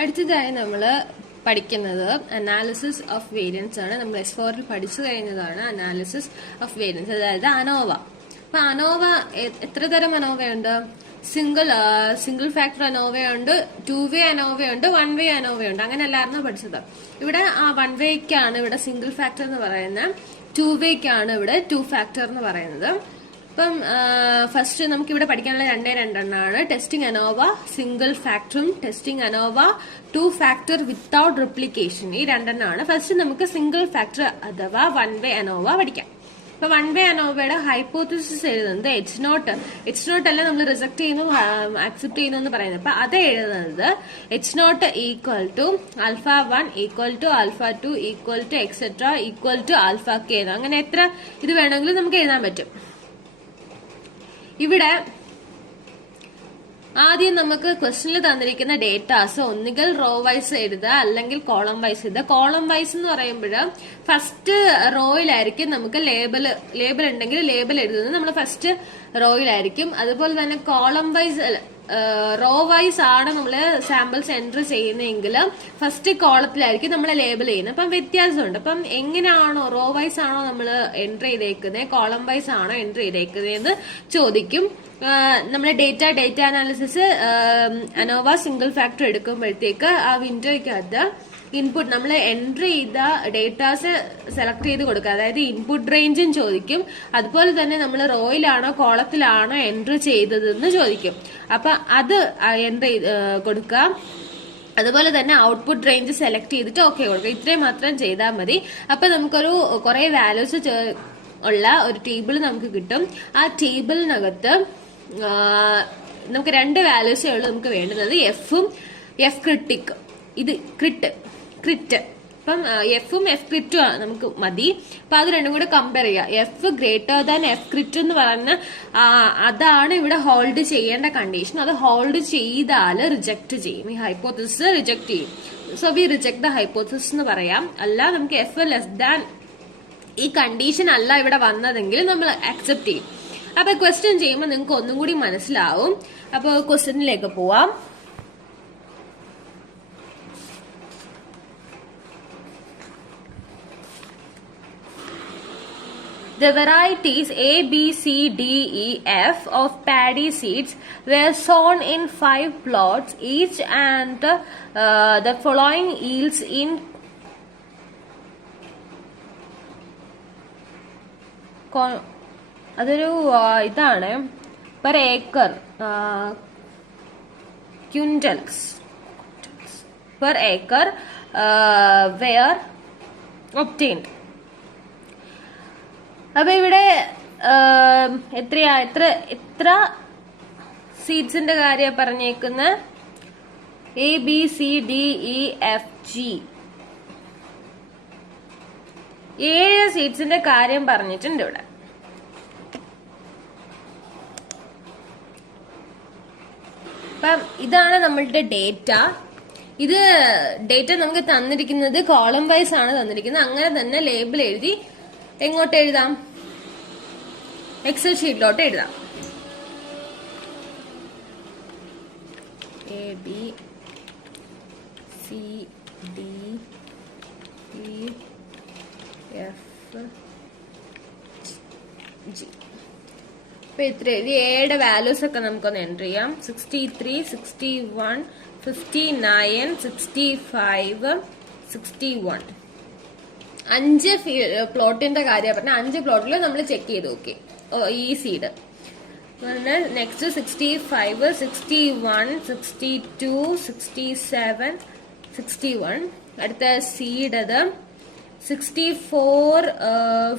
അടുത്തതായി നമ്മൾ പഠിക്കുന്നത് അനാലിസിസ് ഓഫ് വേരിയൻസ് ആണ്. നമ്മൾ S4 പഠിച്ചു കഴിഞ്ഞതാണ് അനാലിസിസ് ഓഫ് വേരിയൻസ്, അതായത് അനോവ. അപ്പൊ അനോവ എത്ര തരം അനോവയുണ്ട്? സിംഗിൾ ഫാക്ടർ അനോവയുണ്ട്, 2 വേ അനോവയുണ്ട്, 1 വേ അനോവയുണ്ട്. അങ്ങനെ എല്ലാവരും പഠിച്ചത്. ഇവിടെ 1 വേക്കാണ് ഇവിടെ സിംഗിൾ ഫാക്ടർ എന്ന് പറയുന്നത്, 2 വേക്കാണ് ഇവിടെ 2 ഫാക്ടർ എന്ന് പറയുന്നത്. അപ്പം ഫസ്റ്റ് നമുക്ക് ഇവിടെ പഠിക്കാനുള്ള രണ്ടെണ്ണമാണ്. ടെസ്റ്റിംഗ് അനോവ സിംഗിൾ ഫാക്ടറും testing ANOVA 2 factor without replication. ഈ രണ്ടെണ്ണമാണ്. ഫസ്റ്റ് നമുക്ക് സിംഗിൾ ഫാക്ടർ അഥവാ 1 വേ അനോവ പഠിക്കാം. അപ്പൊ 1 വേ അനോവയുടെ ഹൈപ്പോത്തിസിസ് എഴുതുന്നത് എച്ച് നോട്ട് അല്ല നമ്മൾ റിജക്ട് ചെയ്യുന്നു അക്സെപ്റ്റ് ചെയ്യുന്നു എന്ന് പറയുന്നത്. അപ്പൊ അത് എഴുതുന്നത് H not equal to α1 equal to α2 equal to etcetera equal to α k. അങ്ങനെ എത്ര ഇത് വേണമെങ്കിലും നമുക്ക് എഴുതാൻ പറ്റും. ഇവിടെ ആദ്യം നമുക്ക് ക്വസ്റ്റനിൽ തന്നിരിക്കുന്ന ഡേറ്റാസ് ഒന്നുകിൽ റോ വൈസ് എഴുതുക അല്ലെങ്കിൽ കോളം വൈസ് എഴുതുക. കോളം വൈസ് എന്ന് പറയുമ്പോൾ ഫസ്റ്റ് റോയിലായിരിക്കും നമുക്ക് ലേബൽ ഉണ്ടെങ്കിൽ ലേബൽ എഴുതുന്നത് നമ്മൾ ഫസ്റ്റ് റോയിലായിരിക്കും. അതുപോലെ തന്നെ കോളം വൈസ് റോ വൈസ് ആണ് നമ്മൾ സാമ്പിൾസ് എൻട്രി ചെയ്യുന്നതെങ്കിൽ ഫസ്റ്റ് കോളത്തിലായിരിക്കും നമ്മൾ ലേബൽ ചെയ്യുന്നത്. അപ്പം വ്യത്യാസമുണ്ട്. അപ്പം എങ്ങനെയാണോ റോ വൈസ് ആണോ നമ്മൾ എൻട്രി ചെയ്തേക്കുന്നത്, കോളം വൈസ് ആണോ എൻട്രി ചെയ്തേക്കുന്നത് എന്ന് ചോദിക്കും. നമ്മുടെ data analysis ANOVA single factor എടുക്കുമ്പോഴത്തേക്ക് ആ വിൻഡോയ്ക്കകത്ത് ഇൻപുട്ട് നമ്മൾ എൻട്രി ചെയ്ത ഡേറ്റാസ് സെലക്ട് ചെയ്ത് കൊടുക്കുക. അതായത് ഇൻപുട്ട് റേഞ്ചും ചോദിക്കും. അതുപോലെ തന്നെ നമ്മൾ റോയിലാണോ കോളത്തിലാണോ എൻട്രി ചെയ്തതെന്ന് ചോദിക്കും. അപ്പൊ അത് എൻട്രി കൊടുക്കുക. അതുപോലെ തന്നെ ഔട്ട്പുട്ട് റേഞ്ച് സെലക്ട് ചെയ്തിട്ട് ഓക്കെ കൊടുക്കുക. ഇത്രയും മാത്രം ചെയ്താൽ മതി. അപ്പൊ നമുക്കൊരു കുറെ വാല്യൂസ് ഉള്ള ഒരു ടേബിൾ നമുക്ക് കിട്ടും. ആ ടേബിളിനകത്ത് നമുക്ക് 2 വാല്യൂസേ ഉള്ളൂ നമുക്ക് വേണ്ടുന്നത്, എഫും എഫ് ക്രിട്ടിക്കും. ഇത് ക്രിറ്റ്. അപ്പം എഫും എഫ് ക്രിറ്റും നമുക്ക് മതി. അപ്പൊ അത് രണ്ടും കൂടെ കമ്പയർ ചെയ്യുക. എഫ് ഗ്രേറ്റർ ദാൻ എഫ് ക്രിറ്റ് എന്ന് പറഞ്ഞ അതാണ് ഇവിടെ ഹോൾഡ് ചെയ്യേണ്ട കണ്ടീഷൻ. അത് ഹോൾഡ് ചെയ്താൽ റിജക്ട് ചെയ്യും, ഈ ഹൈപ്പോത്തിസിസ് റിജക്ട് ചെയ്യും. So we reject the hypothesis എന്ന് പറയാം. അല്ല നമുക്ക് എഫ് ലെസ് ദാൻ ഈ കണ്ടീഷൻ അല്ല ഇവിടെ വന്നതെങ്കിൽ നമ്മൾ അക്സെപ്റ്റ് ചെയ്യും. അപ്പൊ ക്വസ്റ്റ്യൻ ചെയ്യുമ്പോൾ നിങ്ങൾക്ക് ഒന്നും കൂടി മനസ്സിലാവും. അപ്പൊ ക്വസ്റ്റ്യനിലേക്ക് പോവാം. The varieties A, B, C, D, E, F of paddy seeds were sown in 5 plots each, and the following yields in അതൊരു ഇതാണ് per acre quintals per acre were obtained. അപ്പൊ ഇവിടെ എത്ര സീഡ്സിന്റെ കാര്യം പറഞ്ഞേക്കുന്ന A, B, C, D, E, F, G 7 സീഡ്സിന്റെ കാര്യം പറഞ്ഞിട്ടുണ്ട് ഇവിടെ. അപ്പം ഇതാണ് നമ്മളുടെ ഡേറ്റ. ഇത് ഡേറ്റ നമുക്ക് തന്നിരിക്കുന്നത് കോളം വൈസ് ആണ് തന്നിരിക്കുന്നത്. അങ്ങനെ തന്നെ ലേബിൾ എഴുതി എങ്ങോട്ട് എഴുതാം? എക്സൽ ഷീറ്റിലോട്ട് എഴുതാം. A, B, C, D, E, F, G. അപ്പൊ ഇത്ര 7 വാല്യൂസ് ഒക്കെ നമുക്കൊന്ന് എൻട്രി ചെയ്യാം. 63, 61, 59, 65, 61. 5 പ്ലോട്ടിന്റെ കാര്യം പറഞ്ഞ 5 പ്ലോട്ടിൽ നമ്മൾ ചെക്ക് ചെയ്ത് നോക്കി ഈ സീഡ്. നെക്സ്റ്റ് 65, 61, 62, 67, 61. അടുത്ത സീഡ് അത് 64,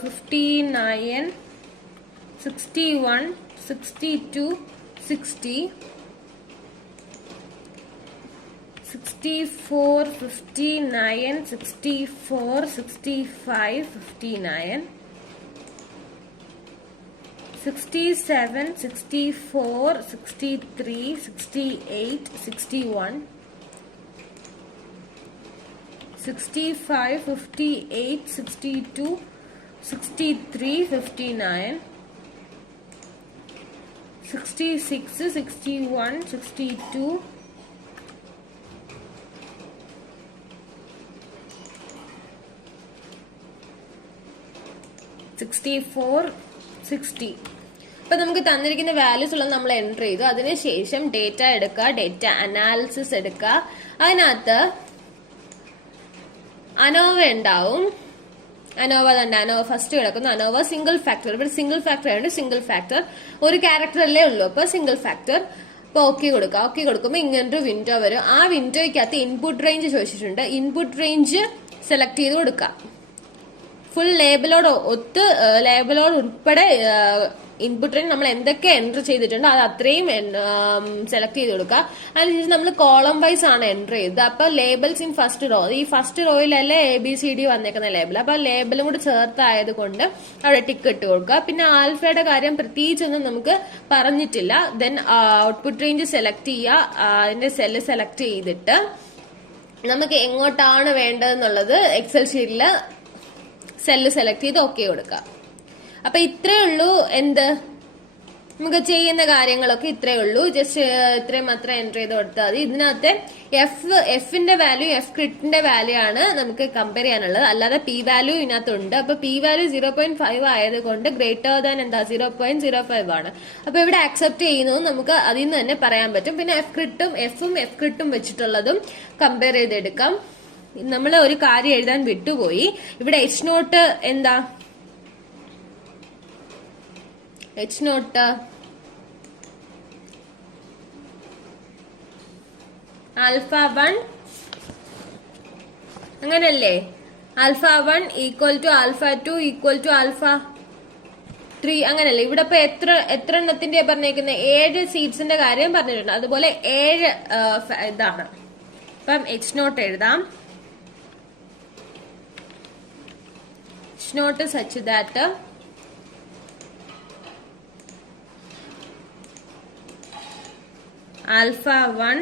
59, 61, 62, 60, 64, 59, 64, 65, 59, 67, 64, 63, 68, 61, 65, 58, 62, 63, 59, 66, 61, 62, 64 60. അപ്പൊ നമുക്ക് തന്നിരിക്കുന്ന വാല്യൂസ് ഉള്ളത് നമ്മൾ എൻ്റർ ചെയ്തു. അതിനുശേഷം ഡേറ്റ എടുക്കുക, ഡേറ്റ അനാലിസിസ് എടുക്കുക. അതിനകത്ത് അനോവ ഉണ്ടാവും. അനോവ തന്നെ, അനോവ ഫസ്റ്റ് കിടക്കുന്നു. ANOVA single factor. ഇവിടെ സിംഗിൾ ഫാക്ടർ ആയതുകൊണ്ട് സിംഗിൾ ഫാക്ടർ ഒരു ക്യാരക്ടർ അല്ലേ ഉള്ളൂ, അപ്പൊ സിംഗിൾ ഫാക്ടർ. അപ്പൊ ഓക്കെ കൊടുക്കുക. ഓക്കെ കൊടുക്കുമ്പോൾ ഇങ്ങനൊരു വിൻഡോ വരും. ആ വിൻഡോയ്ക്കകത്ത് ഇൻപുട്ട് റേഞ്ച് ചോദിച്ചിട്ടുണ്ട്. ഇൻപുട്ട് റേഞ്ച് സെലക്ട് ചെയ്ത് കൊടുക്കുക. ഫുൾ ലേബലോട് ഒത്ത് ലേബലോട് ഉൾപ്പെടെ ഇൻപുട്ട് റേഞ്ച് നമ്മൾ എന്തൊക്കെ എൻ്റർ ചെയ്തിട്ടുണ്ടോ അത് അത്രയും സെലക്ട് ചെയ്ത് കൊടുക്കുക. അതിനുശേഷം നമ്മൾ കോളം വൈസ് ആണ് എൻ്റർ ചെയ്തത്. അപ്പൊ ലേബൽസ് ഇൻ ഫസ്റ്റ് റോ, ഈ ഫസ്റ്റ് റോയിലല്ലേ ABCD വന്നേക്കുന്ന ലേബൽ. അപ്പൊ ലേബലും കൂടി ചേർത്തായത് കൊണ്ട് അവിടെ ടിക്ക് ഇട്ട് കൊടുക്കുക. പിന്നെ ആൽഫയുടെ കാര്യം പ്രത്യേകിച്ചൊന്നും നമുക്ക് പറഞ്ഞിട്ടില്ല. ദെൻ ഔട്ട്പുട്ട് റേഞ്ച് സെലക്ട് ചെയ്യുക. അതിന്റെ സെല്ല് സെലക്ട് ചെയ്തിട്ട് നമുക്ക് എങ്ങോട്ടാണ് വേണ്ടതെന്നുള്ളത് എക്സൽ ഷീറ്റില് സെല്ല് സെലക്ട് ചെയ്ത് ഓക്കെ കൊടുക്കുക. അപ്പൊ ഇത്രേ ഉള്ളൂ. എന്ത് നമുക്ക് ചെയ്യുന്ന കാര്യങ്ങളൊക്കെ ഇത്രേ ഉള്ളൂ. ജസ്റ്റ് ഇത്രയും മാത്രം എൻ്റർ ചെയ്ത് കൊടുത്താൽ മതി. ഇതിനകത്ത് എഫിന്റെ വാല്യൂ എഫ് ക്രിറ്റിന്റെ വാല്യൂ ആണ് നമുക്ക് കമ്പയർ ചെയ്യാനുള്ളത്. അല്ലാതെ പി വാല്യൂ ഇതിനകത്തുണ്ട്. അപ്പൊ പി വാല്യൂ 0.5 ആയതുകൊണ്ട് ഗ്രേറ്റർ ദാൻ എന്താ 0.05 ആണ്. അപ്പൊ ഇവിടെ അക്സെപ്റ്റ് ചെയ്യുന്നു നമുക്ക് അതിൽ നിന്ന് തന്നെ പറയാൻ പറ്റും. പിന്നെ എഫും എഫ് ക്രിറ്റും വെച്ചിട്ടുള്ളതും കമ്പയർ ചെയ്തെടുക്കാം. നമ്മൾ ഒരു കാര്യം എഴുതാൻ വിട്ടുപോയി. ഇവിടെ എച്ച് നോട്ട് എന്താ, എച്ച് നോട്ട് ആൽഫ 1 അങ്ങനല്ലേ? Alpha 1 equal to alpha 2 equal to alpha 3 അങ്ങനല്ലേ? ഇവിടെ ഇപ്പൊ എത്ര എണ്ണത്തിന്റെ പറഞ്ഞേക്കുന്നത്? 7 സീഡ്സിന്റെ കാര്യം പറഞ്ഞിട്ടുണ്ട്. അതുപോലെ 7 ഇതാണ്. അപ്പം എച്ച് നോട്ട് എഴുതാം. H naught such that alpha 1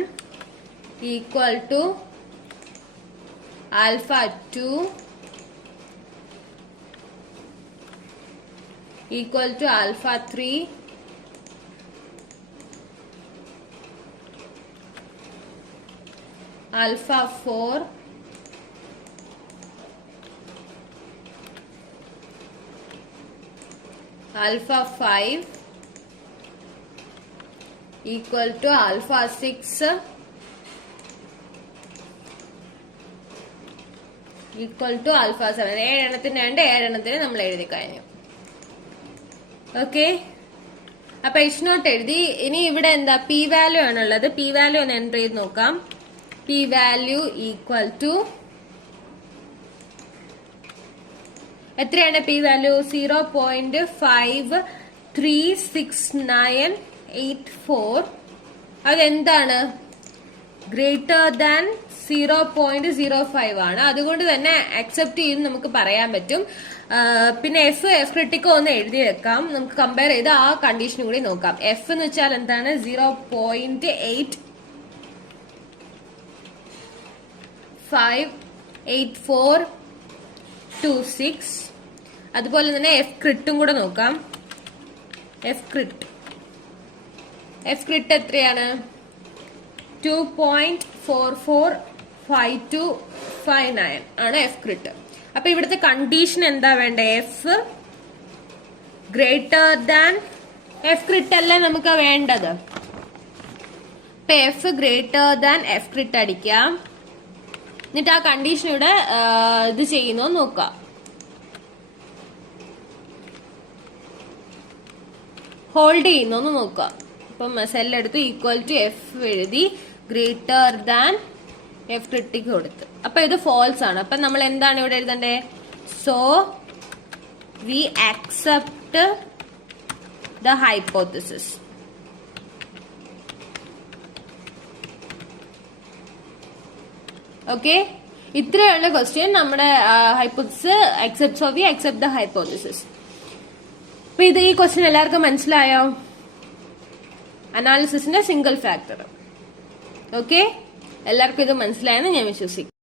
equal to alpha 2 equal to alpha 3 alpha 4 alpha 5 equal to alpha 6 equal to alpha 7. 7 എണ്ണത്തിന് വേണ്ട 7 എണ്ണത്തിന് നമ്മൾ എഴുതി കഴിഞ്ഞു. ഓക്കെ, അപ്പൊ എച്ച് നോട്ട് എഴുതി. ഇനി ഇവിടെ എന്താ പി വാല്യൂ ആണുള്ളത്. പി വാല്യൂ ഒന്ന് എൻ്റർ ചെയ്ത് നോക്കാം. പി വാല്യൂ ഈക്വൽ ടു എത്രയാണ്? P value 0.536984. അതെന്താണ്? ഗ്രേറ്റർ ദാൻ 0.05 ആണ്. അതുകൊണ്ട് തന്നെ അക്സെപ്റ്റ് ചെയ്ത് നമുക്ക് പറയാൻ പറ്റും. പിന്നെ എഫ് ക്രിട്ടിക്കോ ഒന്ന് എഴുതി വെക്കാം. നമുക്ക് കമ്പയർ ചെയ്ത് ആ കണ്ടീഷൻ കൂടി നോക്കാം. എഫ് എന്ന് വെച്ചാൽ എന്താണ്? 0.858426. അതുപോലെ തന്നെ എഫ് ക്രിട്ടും കൂടെ നോക്കാം. എഫ് ക്രിട്ട് എത്രയാണ്? 2.445259 ആണ് എഫ് ക്രിട്ട്. അപ്പൊ ഇവിടുത്തെ കണ്ടീഷൻ എന്താ വേണ്ടേ? എഫ് ഗ്രേറ്റർ ദാൻ എഫ് ക്രിട്ട് അല്ലേ നമുക്ക് വേണ്ടത്. ഇപ്പൊ എഫ് ഗ്രേറ്റർ ദാൻ എഫ് ക്രിട്ട് അടിക്കാം. എന്നിട്ട് ആ കണ്ടീഷൻ ഇവിടെ ഇത് ചെയ്യുന്നോ നോക്കാം. ഹോൾഡ് ചെയ്യുന്നോന്ന് നോക്കാം. ഇപ്പം സെല്ലെടുത്ത് ഈക്വൽ ടു എഫ് എഴുതി ഗ്രേറ്റർ ദാൻ എഫ് ക്രിട്ടിക്ക് കൊടുത്ത്. അപ്പൊ ഇത് ഫോൾസ് ആണ്. അപ്പൊ നമ്മൾ എന്താണ് ഇവിടെ എഴുതണ്ടേ? So we accept the hypothesis. Okay, ഇത്രയുള്ള ക്വസ്റ്റ്യൻ. നമ്മുടെ hypothesis accept, so we accept the hypothesis. അപ്പൊ ഇത് ഈ ക്വസ്റ്റ്യൻ എല്ലാവർക്കും മനസ്സിലായോ? അനാലിസിസിന്റെ സിംഗിൾ ഫാക്ടർ. ഓക്കെ, എല്ലാവർക്കും ഇത് മനസ്സിലായെന്ന് ഞാൻ വിശ്വസിക്കും.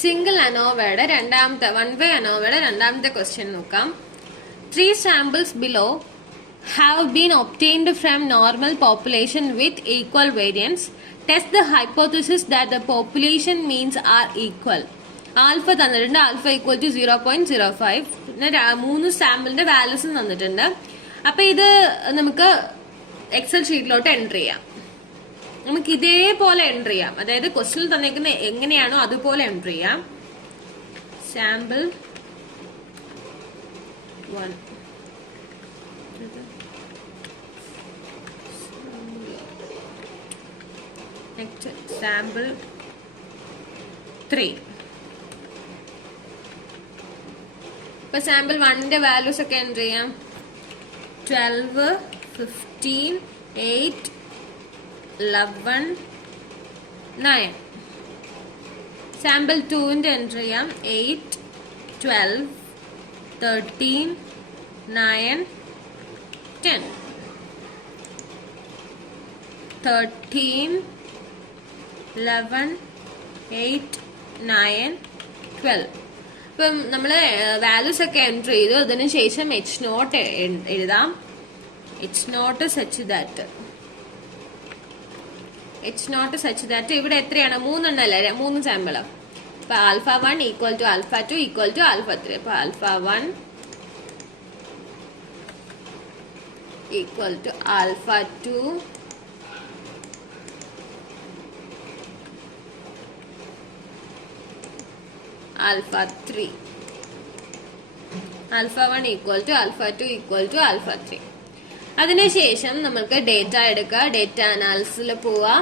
സിംഗിൾ അനോവയുടെ രണ്ടാമത്തെ, വൺ വേ അനോവയുടെ രണ്ടാമത്തെ ക്വസ്റ്റ്യൻ നോക്കാം. 3 samples below have been obtained from normal population with equal variance. Test the hypothesis that the population means are equal. Alpha തന്നിട്ടുണ്ട്, ആൽഫ ഈക്വൽ ടു 0.05. പിന്നെ 3 സാമ്പിളിന്റെ വാല്യൂസും തന്നിട്ടുണ്ട്. അപ്പൊ ഇത് നമുക്ക് എക്സൽ ഷീറ്റിലോട്ട് എൻ്റർ ചെയ്യാം. നമുക്ക് ഇതേപോലെ എൻ്റർ ചെയ്യാം, അതായത് ക്വസ്റ്റ്യൻ തന്നേക്കുന്ന എങ്ങനെയാണോ അതുപോലെ എൻ്റർ ചെയ്യാം. Sample 1, next sample 3. ഇപ്പൊ സാമ്പിൾ 1ന്റെ വാല്യൂസ് ഒക്കെ എൻ്റർ ചെയ്യാം. 12, 15, 8, 11, 9. സാമ്പിൾ 2ന്റെ എൻ്റർ ചെയ്യാം. 8, 12, 13, 9, 10. 13, 11, 8, 9, 12. ഇപ്പം നമ്മള് വാല്യൂസ് ഒക്കെ എൻ്റർ ചെയ്തു. അതിനുശേഷം H നോട്ട് എഴുതാം. H നോട്ട് സച്ച് ദാറ്റ് ഇവിടെ എത്രയാണ്? 3 എണ്ണല്ലേ, 3 സാമ്പിള്. അപ്പൊ alpha 1 equal to alpha 2 equal to alpha 3. അപ്പൊ alpha 1 equal to alpha 2 alpha 3. Alpha 1 equal to alpha 2 equal to alpha 3. അതിനുശേഷം നമുക്ക് ഡേറ്റ എടുക്കുക. ഡേറ്റ അനാലിസിസിൽ പോവാ.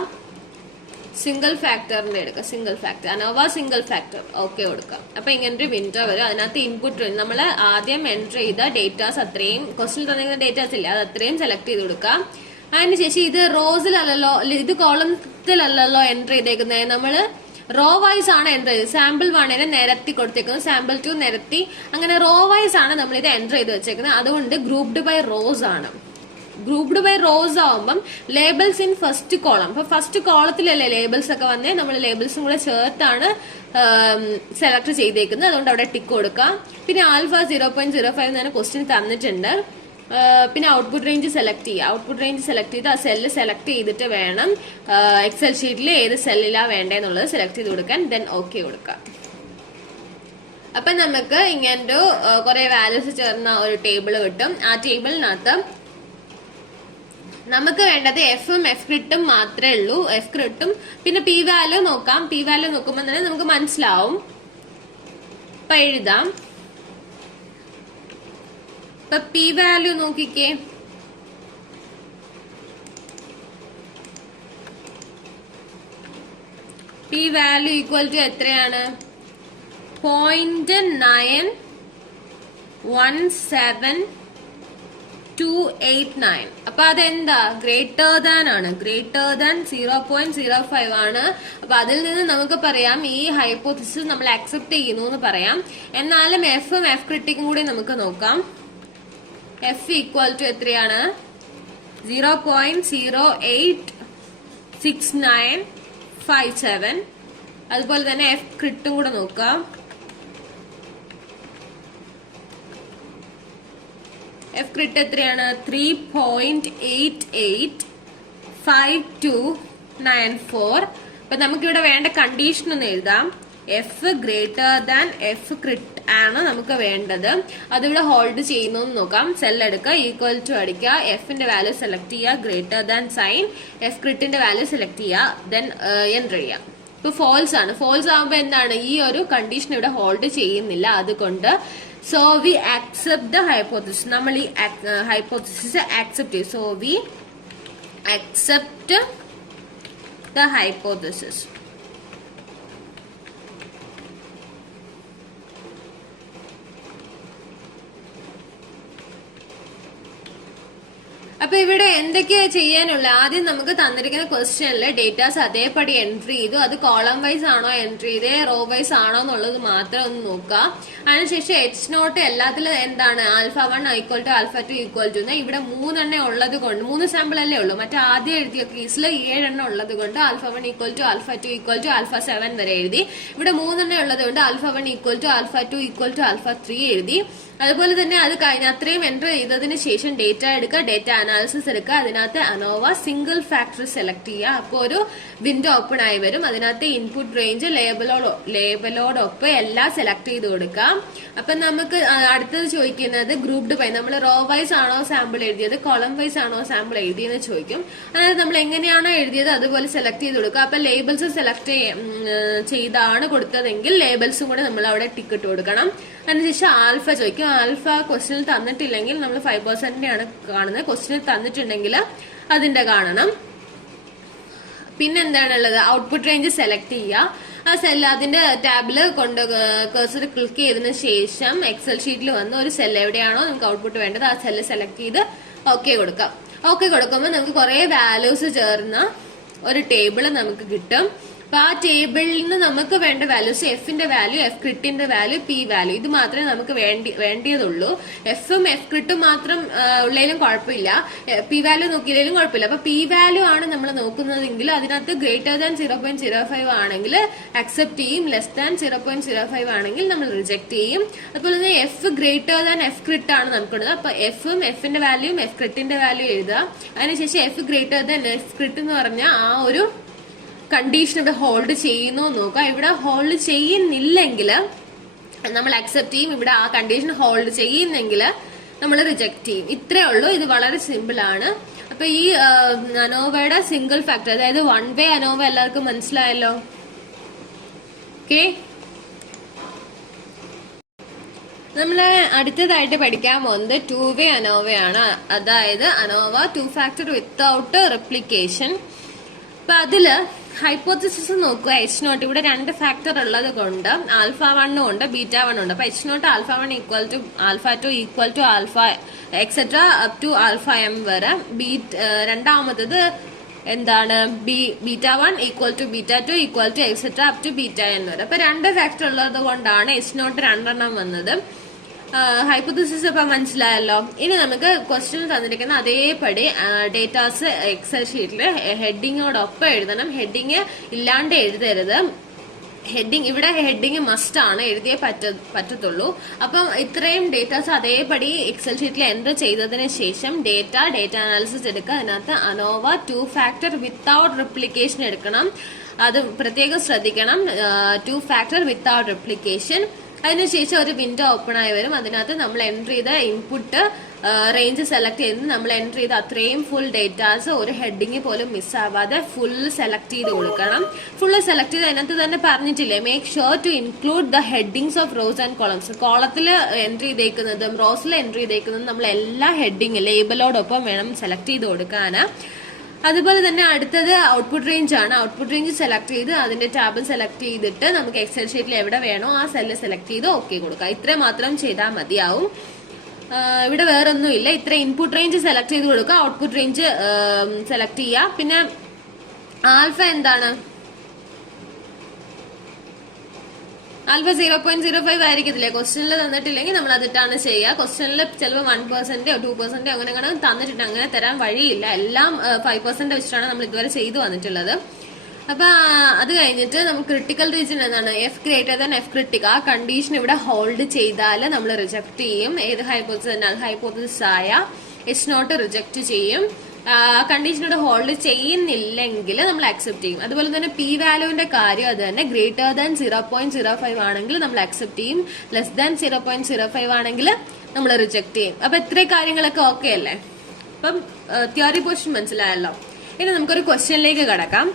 സിംഗിൾ ഫാക്ടറിന്റെ എടുക്കുക. Single factor ANOVA single factor okay കൊടുക്കാം. അപ്പൊ ഇങ്ങനൊരു വിൻഡോ വരും. അതിനകത്ത് ഇൻപുട്ട് നമ്മൾ ആദ്യം എൻ്റർ ചെയ്ത ഡേറ്റാസ് അത്രയും ക്വസ്റ്റ്യൻ തന്നിരിക്കുന്ന ഡേറ്റാസ് ഇല്ല, അത് അത്രയും സെലക്ട് ചെയ്ത് കൊടുക്കാം. അതിനുശേഷം ഇത് റോസിലല്ലോ, ഇത് കോളത്തിലല്ലോ എൻ്റർ ചെയ്തേക്കുന്നത്, നമ്മള് റോ വൈസ് ആണ് എൻ്റർ ചെയ്തത്. സാമ്പിൾ 1നെ നിരത്തി കൊടുത്തേക്കുന്നത്, സാമ്പിൾ 2 നിരത്തി, അങ്ങനെ റോ വൈസ് ആണ് നമ്മൾ ഇത് എൻ്റർ ചെയ്ത് വെച്ചേക്കുന്നത്. അതുകൊണ്ട് ഗ്രൂപ്പ്ഡ് ബൈ റോസ് ആണ്. ഗ്രൂപ്പ്ഡ് ബൈ റോസ് ആവുമ്പം ലേബിൾസ് ഇൻ ഫസ്റ്റ് കോളം. അപ്പൊ ഫസ്റ്റ് കോളത്തിലല്ലേ ലേബിൾസ് ഒക്കെ വന്നേ, നമ്മൾ ലേബിൾസും കൂടെ ചേർത്താണ് സെലക്ട് ചെയ്തേക്കുന്നത്. അതുകൊണ്ട് അവിടെ ടിക്ക് കൊടുക്കാം. പിന്നെ ആൽഫ 0.05 എന്നാണ് ക്വസ്റ്റ്യൻ തന്നിട്ടുണ്ട്. പിന്നെ ഔട്ട്പുട്ട് റേഞ്ച് സെലക്ട് ചെയ്യുക. ഔട്ട്പുട്ട് റേഞ്ച് സെലക്ട് ചെയ്ത് ആ സെല്ല് സെലക്ട് ചെയ്തിട്ട് വേണം എക്സൽ ഷീറ്റിൽ ഏത് സെല്ലിലാണ് വേണ്ടതെന്നുള്ളത് സെലക്ട് ചെയ്ത് കൊടുക്കാൻ. ദെൻ ഓക്കെ കൊടുക്കാം. അപ്പൊ നമുക്ക് ഇങ്ങനൊരു കുറെ വാല്യൂസ് ചേർന്ന ഒരു ടേബിൾ കിട്ടും. ആ ടേബിളിനകത്ത് നമുക്ക് വേണ്ടത് എഫും എഫ് ക്രിട്ടും മാത്രമേ ഉള്ളൂ. എഫ് ക്രിട്ടും പിന്നെ പി വാല്യൂ നോക്കാം. പി വാല്യൂ നോക്കുമ്പോൾ തന്നെ നമുക്ക് മനസ്സിലാവും. അപ്പൊ എഴുതാം. ഇപ്പൊ പി വാല്യൂ നോക്കിക്കേ. പി വാല്യൂ ഈക്വൽ ടു എത്രയാണ്? 0.91729. അപ്പൊ അതെന്താ? ഗ്രേറ്റർ ദാൻ ആണ്. ഗ്രേറ്റർ ദാൻ 0.05 ആണ്. അപ്പൊ അതിൽ നിന്ന് നമുക്ക് പറയാം ഈ ഹൈപ്പോത്തിസിസ് നമ്മൾ അക്സെപ്റ്റ് ചെയ്യുന്നു എന്ന് പറയാം. എന്നാലും എഫും എഫ് ക്രിട്ടിക്കും കൂടി നമുക്ക് നോക്കാം. എഫ് ഈക്വൽ ടു എത്രയാണ്? 0.086957. അതുപോലെ തന്നെ എഫ് ക്രിട്ടും കൂടെ നോക്കാം. എഫ് ക്രിട്ട് എത്രയാണ്? 3.885294. അപ്പൊ നമുക്കിവിടെ വേണ്ട കണ്ടീഷൻ ഒന്ന് എഴുതാം. എഫ് ഗ്രേറ്റർ ദാൻ എഫ് ക്രിട്ട് ആണ് നമുക്ക് വേണ്ടത്. അതിവിടെ ഹോൾഡ് ചെയ്യുന്നു നോക്കാം. സെൽ എടുക്കുക, ഈക്വൽ ടു അടിക്കുക, എഫിന്റെ വാല്യൂ സെലക്ട് ചെയ്യുക, ഗ്രേറ്റർ ദാൻ സൈൻ, എഫ് ക്രിട്ടിന്റെ വാല്യൂ സെലക്ട് ചെയ്യുക, ദെൻ എൻ്റർ ചെയ്യാം. ഇപ്പൊ ഫോൾസ് ആണ്. ഫോൾസ് ആകുമ്പോൾ എന്താണ്? ഈ ഒരു കണ്ടീഷൻ ഇവിടെ ഹോൾഡ് ചെയ്യുന്നില്ല. അതുകൊണ്ട് so we accept the hypothesis. നമ്മൾ ഈ ഹൈപ്പോത്തിസിസ് ആക്സെപ്റ്റ് ചെയ്യും. So we accept the hypothesis. അപ്പൊ ഇവിടെ എന്തൊക്കെയാ ചെയ്യാനുള്ള? ആദ്യം നമുക്ക് തന്നിരിക്കുന്ന ക്വസ്റ്റ്യനില് ഡേറ്റാസ് അതേപടി എൻട്രി ചെയ്തു. അത് കോളം വൈസ് ആണോ എൻട്രി ചെയ്തേ, റോ വൈസ് ആണോ എന്നുള്ളത് മാത്രം ഒന്ന് നോക്കുക. അതിനുശേഷം H നോട്ട് എല്ലാത്തിലും എന്താണ്? Alpha 1 equal to alpha 2 equal to. ഇവിടെ 3 എണ്ണം ഉള്ളത് കൊണ്ട് 3 സാമ്പിൾ അല്ലേ ഉള്ളൂ. മറ്റേ ആദ്യം എഴുതിയ കേസിൽ 7 എണ്ണം ഉള്ളത് കൊണ്ട് alpha 1 equal to alpha 2 equal to alpha 7 വരെ എഴുതി. ഇവിടെ 3 എണ്ണം ഉള്ളത് കൊണ്ട് alpha 1 equal to alpha 2 equal to alpha 3 എഴുതി. അതുപോലെ തന്നെ അത് കഴിഞ്ഞ് അത്രയും എൻ്റർ ചെയ്തതിന് ശേഷം ഡേറ്റ എടുക്കുക, ഡേറ്റ അനാലിസിസ് എടുക്കുക, അതിനകത്ത് അനോവ സിംഗിൾ ഫാക്ടർ സെലക്ട് ചെയ്യുക. അപ്പോൾ ഒരു വിൻഡോ ഓപ്പൺ ആയി വരും. അതിനകത്ത് ഇൻപുട്ട് റേഞ്ച് ലേബലോടൊപ്പം എല്ലാം സെലക്ട് ചെയ്ത് കൊടുക്കാം. അപ്പൊ നമുക്ക് അടുത്തത് ചോദിക്കുന്നത് ഗ്രൂപ്പ്ഡ് ബൈ, നമ്മൾ റോ വൈസ് ആണോ സാമ്പിൾ എഴുതിയത്, കോളം വൈസ് ആണോ സാമ്പിൾ എഴുതിയെന്ന് ചോദിക്കും. അതായത് നമ്മൾ എങ്ങനെയാണോ എഴുതിയത് അതുപോലെ സെലക്ട് ചെയ്ത് കൊടുക്കുക. അപ്പൊ ലേബിൾസ് സെലക്ട് ചെയ്താണ് കൊടുത്തതെങ്കിൽ ലേബിൾസും കൂടെ നമ്മൾ അവിടെ ടിക്ക് ഇട്ട് കൊടുക്കണം. അതിനുശേഷം ആൽഫ ചോദിക്കും. ആൽഫ ക്വസ്റ്റ്യനിൽ തന്നിട്ടില്ലെങ്കിൽ നമ്മൾ 5% ആണ് കാണുന്നത്. ക്വസ്റ്റ്യനിൽ തന്നിട്ടുണ്ടെങ്കിൽ അതിന്റെ കാണണം. പിന്നെന്താണുള്ളത്, ഔട്ട്പുട്ട് റേഞ്ച് സെലക്ട് ചെയ്യുക. ആ സെല്ല് അതിന്റെ ടാബില് കൊണ്ട് കഴ്സർ ക്ലിക്ക് ചെയ്തതിനു ശേഷം എക്സൽ ഷീറ്റിൽ വന്ന് ഒരു സെല്ല് എവിടെയാണോ നമുക്ക് ഔട്ട്പുട്ട് വേണ്ടത് ആ സെല്ല് സെലക്ട് ചെയ്ത് ഓക്കെ കൊടുക്കാം. ഓക്കെ കൊടുക്കുമ്പോൾ നമുക്ക് കുറെ വാല്യൂസ് ചേർന്ന ഒരു ടേബിള് നമുക്ക് കിട്ടും. അപ്പൊ ആ ടേബിളിൽ നിന്ന് നമുക്ക് വേണ്ട വാല്യൂസ് എഫിന്റെ വാല്യൂ, എഫ് ക്രിട്ടിന്റെ വാല്യൂ, പി വാല്യൂ, ഇത് മാത്രമേ നമുക്ക് വേണ്ടിയതുള്ളൂ. എഫും എഫ് ക്രിട്ടും മാത്രം ഉള്ളതിലും കുഴപ്പമില്ല, പി വാല്യൂ നോക്കിയില്ലെങ്കിലും കുഴപ്പമില്ല. അപ്പൊ പി വാല്യൂ ആണ് നമ്മൾ നോക്കുന്നതെങ്കിൽ അതിനകത്ത് ഗ്രേറ്റർ ദാൻ 0.05 ആണെങ്കിൽ അക്സെപ്റ്റ് ചെയ്യും, ലെസ് ദാൻ 0.05 ആണെങ്കിൽ നമ്മൾ റിജക്ട് ചെയ്യും. അതുപോലെ തന്നെ എഫ് ഗ്രേറ്റർ ദാൻ എഫ് ക്രിട്ട് ആണ് നമുക്കുള്ളത്. അപ്പൊ എഫും എഫിന്റെ വാല്യൂയും എഫ് ക്രിട്ടിന്റെ വാല്യൂ എഴുതുക. അതിനുശേഷം എഫ് ഗ്രേറ്റർ ദാൻ എഫ് ക്രിട്ട് എന്ന് പറഞ്ഞാൽ ആ ഒരു കണ്ടീഷൻ ഇവിടെ ഹോൾഡ് ചെയ്യുന്നു നോക്കുക. ഇവിടെ ഹോൾഡ് ചെയ്യുന്നില്ലെങ്കിൽ നമ്മൾ അക്സെപ്റ്റ് ചെയ്യും. ഇവിടെ ആ കണ്ടീഷൻ ഹോൾഡ് ചെയ്യുന്നെങ്കിൽ നമ്മൾ റിജക്ട് ചെയ്യും. ഇത്രേ ഉള്ളൂ. ഇത് വളരെ സിമ്പിൾ ആണ്. അപ്പൊ ഈ അനോവയുടെ സിംഗിൾ ഫാക്ടർ, അതായത് വൺ വേ അനോവ എല്ലാവർക്കും മനസ്സിലായല്ലോ. ഓക്കെ, നമ്മൾ അടുത്തതായിട്ട് പഠിക്കാൻ പോകുന്നത് 2 വേ അനോവയാണ്. അതായത് അനോവ 2 ഫാക്ടർ വിത്തൗട്ട് റെപ്ലിക്കേഷൻ. അപ്പൊ അതില് ഹൈപ്പോത്തിസിസ് നോക്കുക. H0 ഇവിടെ 2 ഫാക്ടർ ഉള്ളത് കൊണ്ട് ആൽഫ 1 ഉണ്ട്, ബീറ്റ 1 ഉണ്ട്. അപ്പൊ H0 alpha 1 equal to alpha 2 equal to alpha etcetera up to alpha M വരെ. രണ്ടാമത്തത് എന്താണ്, beta 1 equal to beta 2 equal to etcetera up to beta N വരെ. അപ്പൊ 2 ഫാക്ടർ ഉള്ളത് കൊണ്ടാണ് H0 2 വന്നത്. ഹൈപ്പോത്തിസിസ് ഇപ്പൊ മനസ്സിലായല്ലോ. ഇനി നമുക്ക് ക്വസ്റ്റ്യൻ തന്നിരിക്കുന്ന അതേപടി ഡേറ്റാസ് എക്സൽ ഷീറ്റില് ഹെഡിങ്ങോടൊപ്പം എഴുതണം. ഹെഡിങ് ഇല്ലാണ്ട് എഴുതരുത്. ഹെഡിങ് ഇവിടെ ഹെഡിങ് മസ്റ്റ് ആണ്, എഴുതിയേ പറ്റത്തുള്ളൂ. അപ്പം ഇത്രയും ഡേറ്റാസ് അതേപടി എക്സൽ ഷീറ്റിൽ എൻ്റർ ചെയ്തതിന് ശേഷം ഡേറ്റ അനാലിസിസ് എടുക്കുക. അതിനകത്ത് അനോവ 2 ഫാക്ടർ വിത്തൗട്ട് റിപ്ലിക്കേഷൻ എടുക്കണം. അത് പ്രത്യേകം ശ്രദ്ധിക്കണം. 2 ഫാക്ടർ വിത്തൗട്ട് റിപ്ലിക്കേഷൻ. അതിനുശേഷം ഒരു വിൻഡോ ഓപ്പൺ ആയി വരും. അതിനകത്ത് നമ്മൾ എൻ്റർ ചെയ്ത ഇൻപുട്ട് റേഞ്ച് സെലക്ട് ചെയ്ത് നമ്മൾ എൻ്റർ ചെയ്ത അത്രയും ഫുൾ ഡേറ്റാസ് ഒരു ഹെഡിങ് പോലും മിസ്സാവാതെ ഫുൾ സെലക്ട് ചെയ്ത് കൊടുക്കണം. ഫുള്ള് സെലക്ട് ചെയ്ത് അതിനകത്ത് തന്നെ പറഞ്ഞിട്ടില്ലേ, make sure to include the headings of rows and columns. കോളത്തിൽ എൻ്റർ ചെയ്തേക്കുന്നതും റോസിൽ എൻ്റർ ചെയ്തേക്കുന്നതും നമ്മൾ എല്ലാ ഹെഡിങ് ലേബലോടൊപ്പം വേണം സെലക്ട് ചെയ്ത് കൊടുക്കാൻ. അതുപോലെ തന്നെ അടുത്തത് ഔട്ട്പുട്ട് റേഞ്ച് ആണ്. ഔട്ട്പുട്ട് റേഞ്ച് സെലക്ട് ചെയ്ത് അതിന്റെ ടാബിൽ സെലക്ട് ചെയ്തിട്ട് നമുക്ക് എക്സൽ ഷീറ്റിൽ എവിടെ വേണോ ആ സെല്ല് സെലക്ട് ചെയ്ത് ഓക്കെ കൊടുക്കുക. ഇത്ര മാത്രം ചെയ്താൽ മതിയാവും. ഇവിടെ വേറൊന്നും ഇല്ല. ഇത്ര ഇൻപുട്ട് റേഞ്ച് സെലക്ട് ചെയ്ത് കൊടുക്കുക, ഔട്ട്പുട്ട് റേഞ്ച് സെലക്ട് ചെയ്യുക. പിന്നെ ആൽഫ എന്താണ്, ആൽഫ 0.05 ആയിരിക്കത്തില്ലേ. ക്വസ്റ്റ്യനിൽ തന്നിട്ടില്ലെങ്കിൽ നമ്മൾ അതിട്ടാണ് ചെയ്യുക. ക്വസ്റ്റ്യനിൽ ചിലപ്പോൾ 1% 2% അങ്ങനെ തന്നിട്ടുണ്ട്. അങ്ങനെ തരാൻ വഴിയില്ല. എല്ലാം 5% വെച്ചിട്ടാണ് നമ്മൾ ഇതുവരെ ചെയ്തു വന്നിട്ടുള്ളത്. അപ്പൊ അത് കഴിഞ്ഞിട്ട് നമുക്ക് ക്രിട്ടിക്കൽ റീജിയൻ എന്താണ്, F greater than F critic. ആ കണ്ടീഷൻ ഇവിടെ ഹോൾഡ് ചെയ്താൽ നമ്മൾ റിജക്ട് ചെയ്യും. ഏത് ഹൈപ്പോത്തിസിസ്, ഹൈപ്പോത്തിസിസ് ആയ H0 റിജക്ട് ചെയ്യും. കണ്ടീഷനോട് ഹോൾഡ് ചെയ്യുന്നില്ലെങ്കിൽ നമ്മൾ അക്സെപ്റ്റ് ചെയ്യും. അതുപോലെ തന്നെ പി വാല്യൂവിന്റെ കാര്യം അത് തന്നെ. ഗ്രേറ്റർ ദാൻ 0.05 ആണെങ്കിൽ നമ്മൾ അക്സെപ്റ്റ് ചെയ്യും, ലെസ് ദാൻ 0.05 ആണെങ്കിൽ നമ്മൾ റിജക്ട് ചെയ്യും. അപ്പൊ ഇത്രയും കാര്യങ്ങളൊക്കെ ഓക്കെ അല്ലേ. അപ്പം തിയറി പോർഷൻ മനസ്സിലായല്ലോ. ഇനി നമുക്കൊരു ക്വസ്റ്റ്യനിലേക്ക് കടക്കാം.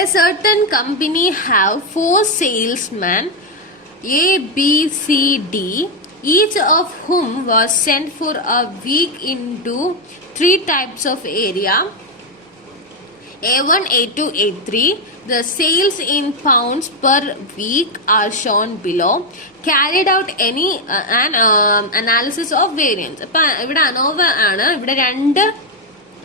A certain company have 4 salesmen A, B, C, D, each of whom was sent for a week into 3 types of area, A1, A2, A3. The sales in pounds per week are shown below. Carried out any analysis of variance. അപ്പൊ ഇവിടെ ANOVA ആണ്. ഇവിടെ 2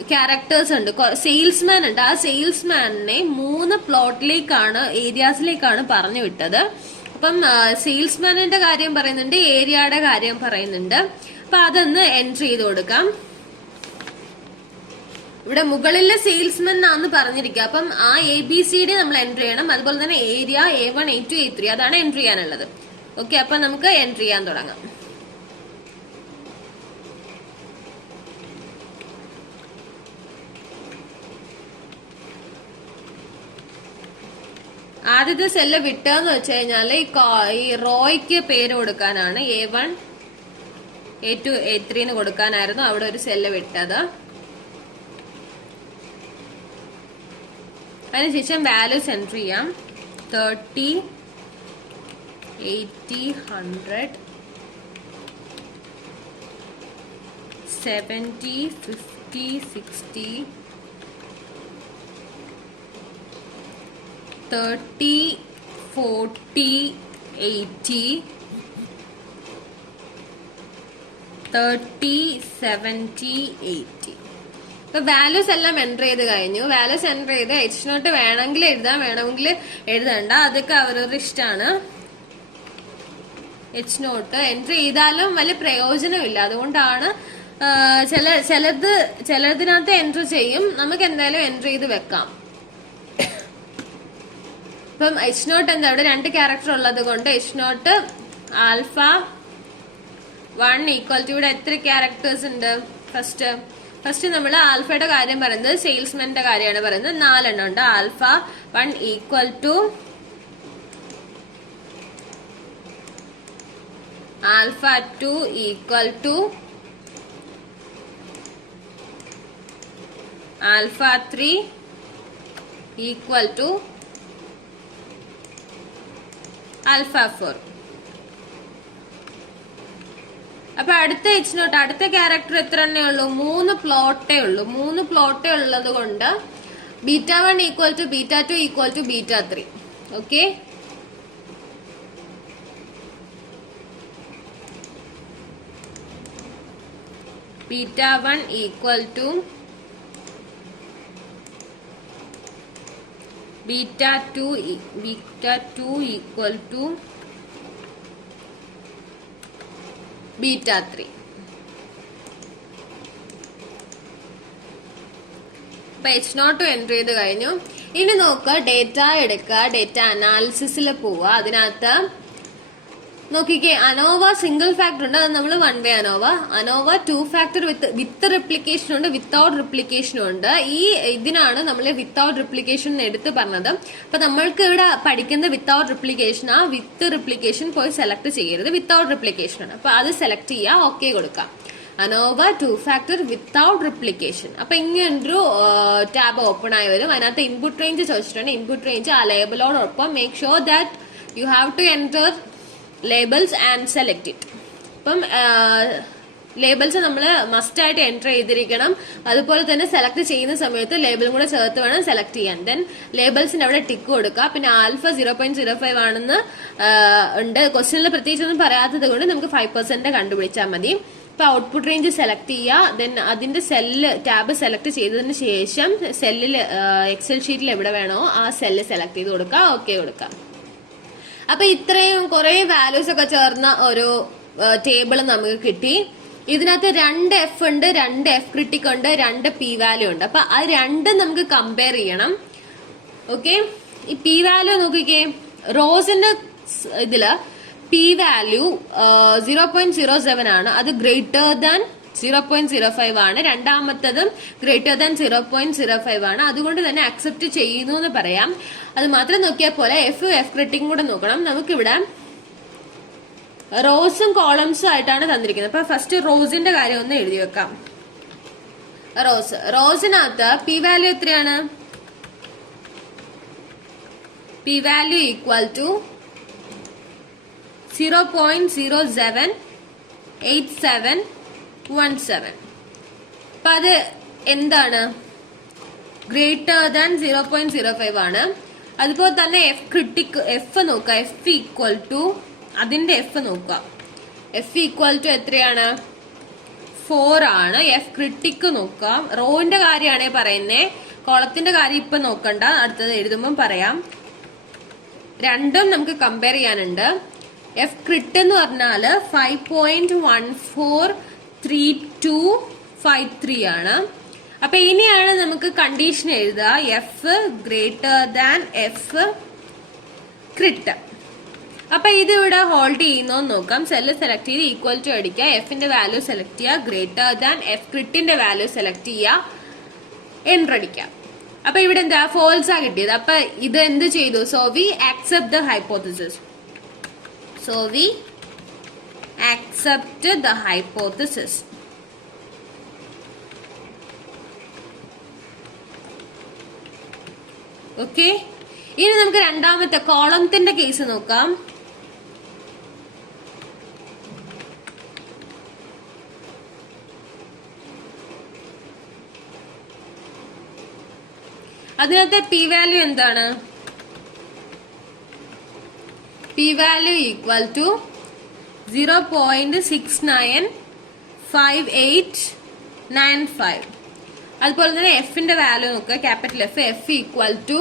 characters ഉണ്ട്. Salesman ഉണ്ട്. ആ സെയിൽസ്മാനെ 3 പ്ലോട്ടിലേക്കാണ്, ഏരിയാസിലേക്കാണ് പറഞ്ഞു വിട്ടത്. അപ്പം സെയിൽസ്മാനിന്റെ കാര്യം പറയുന്നുണ്ട്, ഏരിയയുടെ കാര്യം പറയുന്നുണ്ട്. അപ്പൊ അതൊന്ന് എൻട്രി ചെയ്ത് കൊടുക്കാം. ഇവിടെ മുകളിലെ സെയിൽസ്മെൻ എന്നാണ് പറഞ്ഞിരിക്കുക. അപ്പം ആ ABCD നമ്മൾ എൻട്രി ചെയ്യണം. അതുപോലെ തന്നെ ഏരിയ A1 A2 A3 അതാണ് എൻട്രി ചെയ്യാനുള്ളത്. ഓക്കെ, അപ്പൊ നമുക്ക് എൻട്രി ചെയ്യാൻ തുടങ്ങാം. ആദ്യത്തെ സെല്ല് വിട്ടതെന്ന് വെച്ച് കഴിഞ്ഞാല് ഈ റോയ്ക്ക് പേര് കൊടുക്കാനാണ്. A1 A2 A3 കൊടുക്കാനായിരുന്നു അവിടെ ഒരു സെല്ല് വിട്ടത്. അതിനുശേഷം വാല്യൂസ് എൻട്രി ചെയ്യാം. 30, 80, 100, 70, 50, 60, 30, 40, 80, 30, 70, 80. ഇപ്പൊ വാല്യൂസ് എല്ലാം എൻറ്റർ ചെയ്ത് കഴിഞ്ഞു. വാല്യൂസ് എൻറ്റർ ചെയ്ത് H0 വേണമെങ്കിൽ എഴുതാം, വേണമെങ്കിൽ എഴുതണ്ട, അതൊക്കെ അവരവരുടെ ഇഷ്ടമാണ്. H0 എൻട്രി ചെയ്താലും വലിയ പ്രയോജനമില്ല. അതുകൊണ്ടാണ് ചിലതിനകത്ത് എൻട്രി ചെയ്യും. നമുക്ക് എന്തായാലും എൻട്രി ചെയ്ത് വെക്കാം. ഇപ്പം H0 എന്താ, ഇവിടെ 2 ക്യാരക്ടർ ഉള്ളത് കൊണ്ട് H0 ആൽഫ 1 ഈക്വൽ ടു, ഇവിടെ എത്ര ക്യാരക്ടേഴ്സ് ഉണ്ട്? ഫസ്റ്റ് നമ്മൾ ആൽഫയുടെ കാര്യം പറയുന്നത്, സെയിൽസ്മാന്റെ കാര്യമാണ് പറയുന്നത്. 4 എണ്ണം ഉണ്ട്. Alpha 1 equal to alpha 2 equal to alpha 3 equal to alpha 4. അപ്പൊ അടുത്ത H0 അടുത്ത ക്യാരക്ടർ എത്ര എണ്ണേ ഉള്ളൂ? 3 പ്ലോട്ടേ ഉള്ളൂ. 3 പ്ലോട്ടേ ഉള്ളത് കൊണ്ട് β1 equal to β2 equal to β3. Okay, β1 equal to β2 equal to β3. അപ്പൊ H0 എൻട്രി ചെയ്ത് കഴിഞ്ഞു. ഇനി നോക്കുക, ഡേറ്റ എടുക്കുക, ഡേറ്റ അനാലിസിസിൽ പോവുക. അതിനകത്ത് നോക്കിക്കേ, അനോവ സിംഗിൾ ഫാക്ടർ ഉണ്ട്, അത് നമ്മൾ 1 വേ അനോവ 2 ഫാക്ടർ വിത്ത് റിപ്ലിക്കേഷൻ ഉണ്ട്, വിത്തൗട്ട് റിപ്ലിക്കേഷനും ഉണ്ട്. ഇതിനാണ് നമ്മൾ വിത്തൗട്ട് റിപ്ലിക്കേഷൻ എടുത്ത് പറഞ്ഞത്. അപ്പൊ നമ്മൾക്ക് ഇവിടെ പഠിക്കുന്ന വിത്തൗട്ട് റിപ്ലിക്കേഷൻ, ആ വിത്ത് റിപ്ലിക്കേഷൻ പോയി സെലക്ട് ചെയ്യരുത്, വിത്തൗട്ട് റിപ്ലിക്കേഷൻ ആണ്. അപ്പൊ അത് സെലക്ട് ചെയ്യുക, ഓക്കെ കൊടുക്കാം. ANOVA 2 factor without replication. അപ്പൊ ഇങ്ങനൊരു ടാബ് ഓപ്പൺ ആയി വരും. അതിനകത്ത് ഇൻപുട്ട് റേഞ്ച് ചോദിച്ചിട്ടുണ്ട്. ഇൻപുട്ട് റേഞ്ച് ആ ലേബിളോടൊപ്പം make sure that you have to enter labels and select it. അപ്പം ലേബിൾസ് നമ്മൾ മസ്റ്റ് ആയിട്ട് എൻറ്റർ ചെയ്തിരിക്കണം. അതുപോലെ തന്നെ സെലക്ട് ചെയ്യുന്ന സമയത്ത് ലേബിളും കൂടെ ചേർത്ത് വേണം സെലക്ട് ചെയ്യാൻ. ദെൻ ലേബിൾസിന് അവിടെ ടിക്ക് കൊടുക്കുക. പിന്നെ ആൽഫ 0.05 ആണെന്ന് ഉണ്ട്. ക്വസ്റ്റ്യനിൽ പ്രത്യേകിച്ചൊന്നും പറയാത്തത് കൊണ്ട് നമുക്ക് 5% കണ്ടുപിടിച്ചാൽ മതി. ഇപ്പൊ ഔട്ട്പുട്ട് റേഞ്ച് സെലക്ട് ചെയ്യുക. ദെൻ അതിന്റെ സെല്ല് ടാബ് സെലക്ട് ചെയ്തതിന് ശേഷം സെല്ലിൽ എക്സൽ ഷീറ്റിൽ എവിടെ വേണോ ആ സെല്ല് സെലക്ട് ചെയ്ത് കൊടുക്കുക, ഓക്കെ കൊടുക്കുക. അപ്പൊ ഇത്രയും കുറെ വാല്യൂസ് ഒക്കെ ചേർന്ന ഒരു ടേബിൾ നമുക്ക് കിട്ടി. ഇതിനകത്ത് 2 F ഉണ്ട്, 2 F ക്രിട്ടിക് ഉണ്ട്, 2 P വാല്യൂ ഉണ്ട്. അപ്പൊ അത് രണ്ടും നമുക്ക് കമ്പയർ ചെയ്യണം. ഓക്കെ, ഈ P വാല്യൂ നോക്കിക്കേ, റോസിന്റെ ഇതില് P വാല്യൂ 0.07 ആണ്, അത് ഗ്രേറ്റർ ദാൻ 0.05 ആണ്. രണ്ടാമത്തതും ഗ്രേറ്റർ ദാൻ 0.05 ആണ്. അതുകൊണ്ട് തന്നെ അക്സെപ്റ്റ് ചെയ്യുന്നു എന്ന് പറയാം. അത് മാത്രം നോക്കിയാൽ പോലെ F ക്രിട്ടിക്കും കൂടെ നോക്കണം. നമുക്കിവിടെ റോസും കോളംസും ആയിട്ടാണ് തന്നിരിക്കുന്നത്. അപ്പൊ ഫസ്റ്റ് റോസിന്റെ കാര്യം ഒന്ന് എഴുതി വെക്കാം. റോസിനകത്ത് P വാല്യൂ എത്രയാണ്? P value equal to 0.078717. അപ്പൊ അത് എന്താണ്? ഗ്രേറ്റർ ദാൻ 0.05 ആണ്. അതുപോലെ തന്നെ F ക്രിട്ടിക് F നോക്കുക. F ഈക്വൽ ടു അതിന്റെ F നോക്കുക. F ഈക്വൽ ടു എത്രയാണ്? 4 ആണ്. F ക്രിട്ടിക് നോക്കുക. റോന്റെ കാര്യമാണ് പറയുന്നേ, കോളത്തിന്റെ കാര്യം ഇപ്പൊ നോക്കണ്ട, അടുത്തത് എഴുതുമ്പോൾ പറയാം. രണ്ടും നമുക്ക് കമ്പയർ ചെയ്യാനുണ്ട്. F ക്രിട്ട് എന്ന് പറഞ്ഞാല് 5.143253 ആണ്. അപ്പൊ ഇനിയാണ് നമുക്ക് കണ്ടീഷൻ എഴുതുക, F greater than F crit. അപ്പൊ ഇത് ഇവിടെ ഹോൾഡ് ചെയ്യുന്നോന്ന് നോക്കാം. സെല്ല് സെലക്ട് ചെയ്ത് ഈക്വൽ ടു അടിക്കുക, എഫിന്റെ വാല്യൂ സെലക്ട് ചെയ്യുക, ഗ്രേറ്റർ ദാൻ എഫ് ക്രിട്ടിന്റെ വാല്യൂ സെലക്ട് ചെയ്യുക, എൻ്റർ അടിക്കാം. അപ്പൊ ഇവിടെ എന്താ ഫോൾസാ കിട്ടിയത്. അപ്പൊ ഇത് എന്ത് ചെയ്തു? So we accept the hypothesis. So we accept the hypothesis. Okay, ഇനി നമുക്ക് രണ്ടാമത്തെ കോളത്തിന്റെ കേസ് നോക്കാം. അതിനകത്തെ പി വാല്യൂ എന്താണ്? P value equal to 0.695895. അതുപോലെ തന്നെ എഫിന്റെ വാല്യൂ നോക്കുക, capital F. F equal to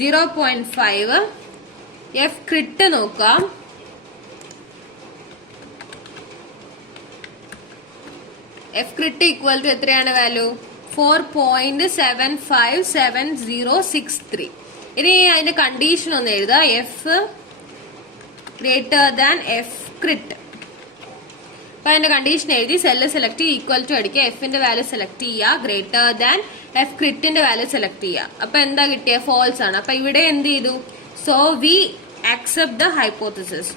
0.5. F crit നോക്കാം, എഫ് ക്രിട്ട് ഈക്വൽ ടു എത്രയാണ് വാല്യൂ? 4.757063. ഇനി അതിന്റെ കണ്ടീഷൻ ഒന്ന് എഴുതുക, F greater than F crit. അപ്പൊ അതിന്റെ കണ്ടീഷൻ എഴുതി സെല്ല് സെലക്ട് ചെയ്യുക, ഈക്വൽ ടു അടിക്കുക, എഫിന്റെ വാല്യൂ സെലക്ട് ചെയ്യുക, ഗ്രേറ്റർ ദാൻ എഫ് ക്രിട്ടിന്റെ വാല്യൂ സെലക്ട് ചെയ്യുക. അപ്പൊ എന്താ കിട്ടിയ? ഫോൾസ് ആണ്. അപ്പൊ ഇവിടെ എന്ത് ചെയ്തു? So we accept the hypothesis.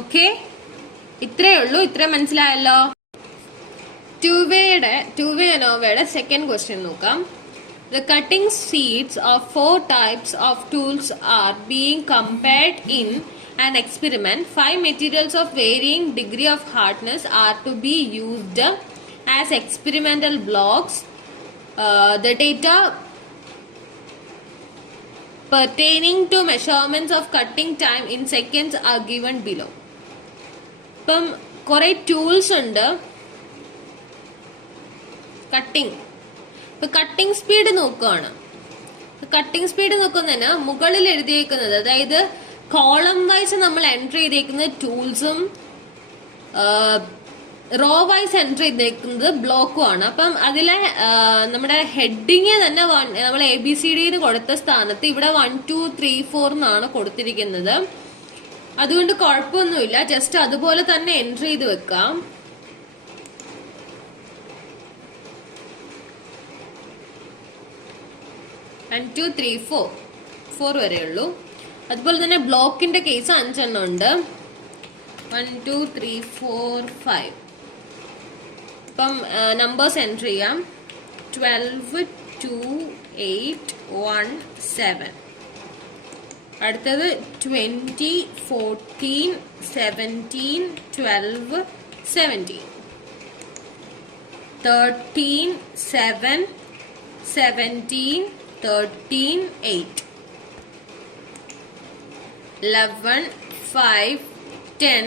Okay, ഇത്രയേ ഉള്ളൂ. ഇത്ര മനസ്സിലായല്ലോ. ടു വേ അനോവയുടെ സെക്കൻഡ് ക്വസ്റ്റ്യൻ നോക്കാം. The cutting speeds of 4 types of tools are being compared in an experiment. 5 materials of varying degree of hardness are to be used as experimental blocks. The data pertaining to measurements of cutting time in seconds are given below. ഇപ്പം കുറെ tools ഉണ്ട് cutting. ഇപ്പൊ cutting speed നോക്കുകയാണ്. Cutting speed നോക്കുന്നതിന് മുകളിൽ എഴുതിയേക്കുന്നത്, അതായത് column vice നമ്മൾ enter ചെയ്തേക്കുന്നത് ടൂൾസും റോ വൈസ് എൻറ്റർ ചെയ്തേക്കുന്നത് ബ്ലോക്കും ആണ്. അപ്പം അതിലെ നമ്മുടെ ഹെഡിങ് തന്നെ നമ്മൾ ABCD കൊടുത്ത സ്ഥാനത്ത് ഇവിടെ 1 2 3 4 എന്നാണ് കൊടുത്തിരിക്കുന്നത്. അതുകൊണ്ട് കുഴപ്പമൊന്നുമില്ല, ജസ്റ്റ് അതുപോലെ തന്നെ എൻറ്റർ ചെയ്ത് വെക്കാം. One, 2, 3, 4 വരെയുള്ളൂ. അതുപോലെ തന്നെ ബ്ലോക്കിന്റെ കേസ് 5 എണ്ണം ഉണ്ട്. 1 2 3 4 5. ഇപ്പം നമ്പേഴ്സ് എൻറ്റർ ചെയ്യാം. 12 2 8 1 7. അടുത്തത് 20 14 17 12 17. 13 7 17 13 8. 11 5 10